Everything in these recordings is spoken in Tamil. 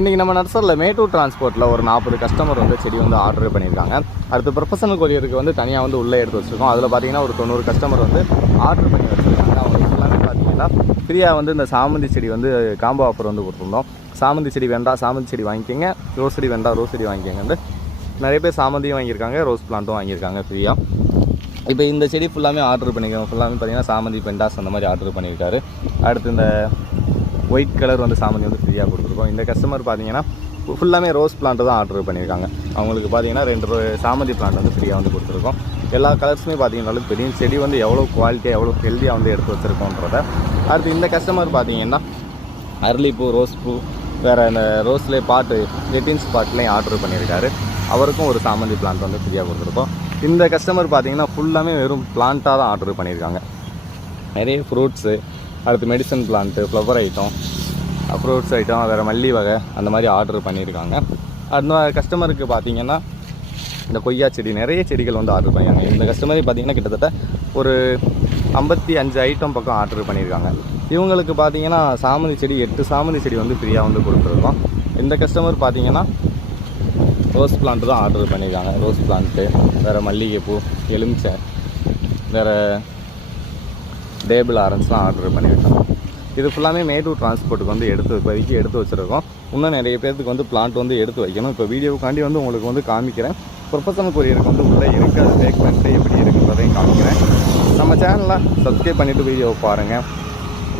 இன்றைக்கி நம்ம நர்சரியில் மேட்டூர் டிரான்ஸ்போர்ட்டில் ஒரு 40 கஸ்டமர் வந்து செடி வந்து ஆர்டர் பண்ணியிருக்காங்க. அடுத்து ப்ரொஃபஷனல் கொரியருக்கு வந்து தனியாக வந்து உள்ளே எடுத்து வச்சுருக்கோம். அதில் பார்த்தீங்கன்னா ஒரு 90 கஸ்டமர் வந்து ஆர்டர் பண்ணி வச்சுருக்காங்க. அவங்களுக்கு எல்லாமே பார்த்தீங்கன்னா ஃப்ரீயாக வந்து இந்த சாமந்தி செடி வந்து காம்போ ஆஃபர் வந்து கொடுத்துருந்தோம். சாமந்தி செடி வேண்டாம் சாமந்தி செடி வாங்கிக்கோங்க, ரோஸ் செடி வேண்டாம் ரோஸ் செடி வாங்கிக்கோங்க. நிறைய பேர் சாமந்தியும் வாங்கியிருக்காங்க, ரோஸ் பிளான்ட்டும் வாங்கியிருக்காங்க ஃப்ரீயாக. இப்போ இந்த செடி ஃபுல்லாமே ஆர்டர் பண்ணிக்கிறோம். ஃபுல்லாமே பார்த்தீங்கன்னா சாமந்தி பெண்டாஸ் அந்த மாதிரி ஆர்டர் பண்ணியிருக்காரு. அடுத்து இந்த ஒயிட் கலர் வந்து சாமந்தி வந்து ஃப்ரீயாக கொடுத்துருக்கோம். இந்த கஸ்டமர் பார்த்தீங்கன்னா ஃபுல்லாமே ரோஸ் பிளான்ட்டு தான் ஆர்டர் பண்ணியிருக்காங்க. அவங்களுக்கு பார்த்தீங்கன்னா 2 சாமந்தி பிளான்ட் வந்து ஃப்ரீயாக வந்து கொடுத்துருக்கோம். எல்லா கலர்ஸுமே பார்த்தீங்கன்னாலும் தெரியும் செடி வந்து எவ்வளோ குவாலிட்டியாக எவ்வளோ ஹெல்த்தியாக வந்து எடுத்து வச்சுருக்கோன்றத. அடுத்து இந்த கஸ்டமர் பார்த்தீங்கன்னா அரளிப்பூ, ரோஸ் பூ, வேறு இந்த ரோஸ்லேயே பாட்டு 18 பாட்லேயும் ஆர்டர் பண்ணியிருக்காரு. அவருக்கும் ஒரு சாமந்தி பிளான்ட் வந்து ஃப்ரீயாக கொடுத்துருக்கோம். இந்த கஸ்டமர் பார்த்தீங்கன்னா ஃபுல்லாமே வெறும் பிளான்ட்டாக தான் ஆர்டர் பண்ணியிருக்காங்க. நிறைய ஃப்ரூட்ஸு, அடுத்து medicine plant, flower item, fruits item, வேறு மல்லி வகை அந்த மாதிரி ஆர்டர் பண்ணியிருக்காங்க. அந்த கஸ்டமருக்கு பார்த்திங்கன்னா இந்த கொய்யா செடி நிறைய செடிகள் வந்து ஆர்டர் பண்ணியிருக்காங்க. இந்த கஸ்டமரே பார்த்திங்கன்னா கிட்டத்தட்ட ஒரு 55 ஐட்டம் பக்கம் ஆர்டர் பண்ணியிருக்காங்க. இவங்களுக்கு பார்த்திங்கன்னா சாமந்தி செடி 8 சாமந்தி செடி வந்து ஃப்ரீயாக வந்து கொடுத்துருக்கோம். இந்த கஸ்டமர் பார்த்திங்கன்னா ரோஸ் பிளான்ட்டு தான் ஆர்டர் பண்ணியிருக்காங்க. ரோஸ் பிளான்ட்டு, வேறு மல்லிகைப்பூ, எலுமிச்சை, வேறு டேபிள் ஆரஞ்சுலாம் ஆர்டர் பண்ணியிருக்காங்க. இது ஃபுல்லாமே மேட்டூர் டிரான்ஸ்போர்ட்டுக்கு வந்து இப்போதைக்கு எடுத்து வச்சுருக்கோம். இன்னும் நிறைய பேருக்கு வந்து பிளான்ட் வந்து எடுத்து வைக்கணும். இப்போ வீடியோக்காண்டி வந்து உங்களுக்கு வந்து காமிக்கிறேன். ப்ரொஃபஷனல் கொரியருக்கு வந்து உள்ளே இருக்குது, அது பேக் பண்ணிட்டு எப்படி இருக்குன்றதையும் காமிக்கிறேன். நம்ம சேனலில் சப்ஸ்கிரைப் பண்ணிவிட்டு வீடியோவை பாருங்கள்.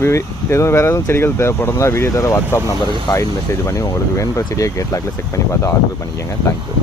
வேறு எதுவும் செடிகள் தேவைப்படுறதா வீடியோ தவிர வாட்ஸ்அப் நம்பருக்கு காயின் மெசேஜ் பண்ணி உங்களுக்கு வேணுன்ற செடியை கேட்லாக்கில் செக் பண்ணி பார்த்து ஆர்டர் பண்ணிக்கோங்க. தேங்க்யூ.